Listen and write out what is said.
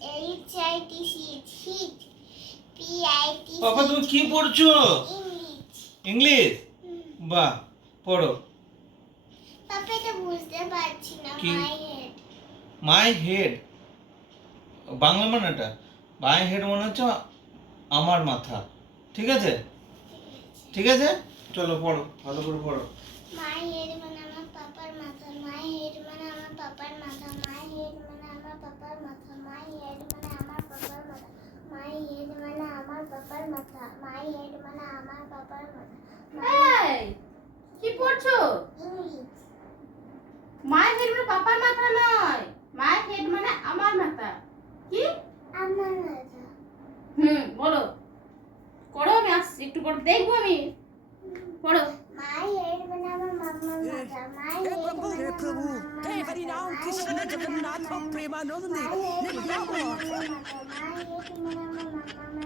H-I-T-C, heat. P-I-T-C, পাপা তুমি কি পড়ছো? English. ইংলিশ? বাহ, পড়ো। পাপা এটা বুঝতে পারছি না, কি? my head. My head Bangla মানেটা, মাই হেড মনে হচ্ছে আমার মাথা। ঠিক আছে, ঠিক আছে, চলো পড়ো, ভালো করে পড়ো। My head মানে আমার পাপার মাথা, my head মানে আমার পাপার মাথা, my head মানে আমার পাপার মাথা, my head মানে আমার পাপার মাথা, my head মানে আমার পাপার মাথা, my head মানে আমার পাপার মাথা। এই কি পড়ছো? ইংলিশ। মাই হেড মানে পাপার মাথা নয়, মাই হেড মানে আমার মাথা। কি? আমার মাথা। বলো, পড়ো, আমি আসছি একটু পর দেখবো আমি। পড়ো। My head মানে আমার মাম্মার মাথা, my हे head प्रभु মানে हे আমার प्रभु মাম্মার हे মাথা, हरि नाम my कृष्ण head মানে जगन्नाथ আমার प्रेमानंद my head ने মানে क्या আমার हुआ মাম্মার মাথা, my head মানে আমার মাম্মার